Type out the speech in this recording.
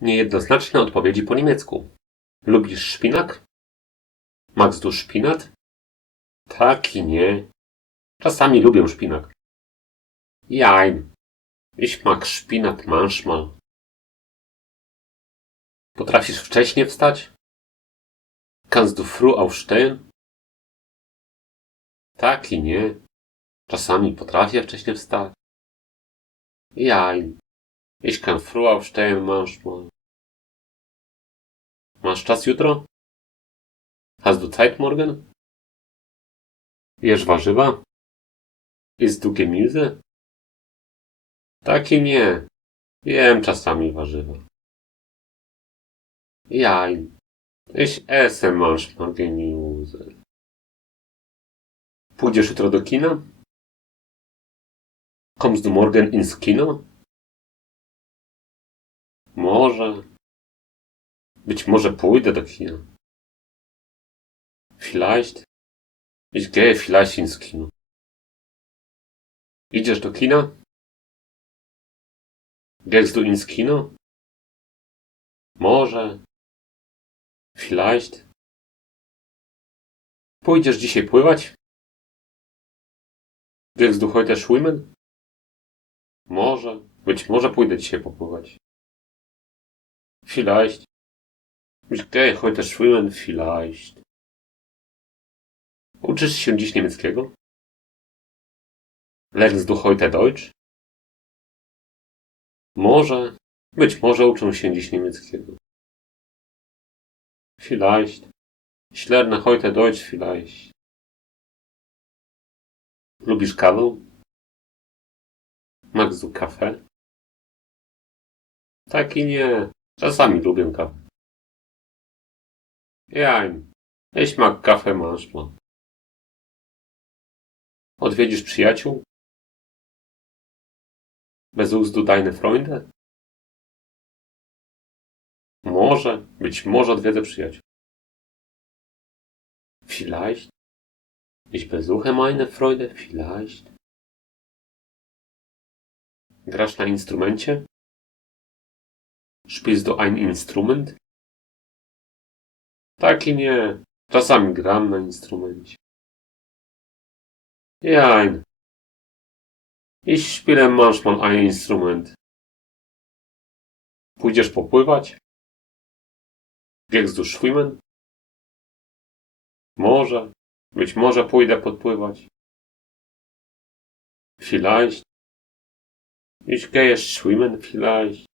Niejednoznaczne odpowiedzi po niemiecku. Lubisz szpinak? Magst du szpinat? Tak i nie. Czasami lubię szpinak. Jein. Ich mag szpinat manchmal. Potrafisz wcześnie wstać? Kannst du früh aufstehen? Tak i nie. Czasami potrafię wcześnie wstać. Jein. Ich kann früh aufstehen manchmal. Masz czas jutro? Hast du Zeit morgen? Jesz warzywa? Isst du Gemüse? Tak i nie. Jem czasami warzywa. Jein. Ich esse manchmal Gemüse. Pójdziesz jutro do kina? Kommst du morgen ins Kino? Może. Być może pójdę do kina. Vielleicht. Ich gehe vielleicht ins Kino. Idziesz do kina? Gehst du ins Kino? Może. Vielleicht. Pójdziesz dzisiaj pływać? Gehst du heute schwimmen? Może. Być może pójdę dzisiaj popływać. Vielleicht. Gehe heute schwimmen, vielleicht. Uczysz się dziś niemieckiego? Lernst du heute Deutsch? Może. Być może uczę się dziś niemieckiego. Vielleicht. Ich lerne heute Deutsch, vielleicht. Lubisz kawę? Magst du Kaffee? Tak i nie. Czasami lubię kawę. Ich mag Kaffee manchmal. Odwiedzisz przyjaciół? Besuchst du deine Freunde? Może, być może odwiedzę przyjaciół. Vielleicht. Ich besuche meine Freunde, vielleicht. Grasz na instrumencie? Spielst du ein Instrument? Tak i nie. Czasami gram na instrumencie. Jein. Ich spiele manchmal ein Instrument. Pójdziesz popływać? Gehst du schwimmen? Może. Być może pójdę podpływać. Vielleicht. Ich gehe schwimmen, vielleicht.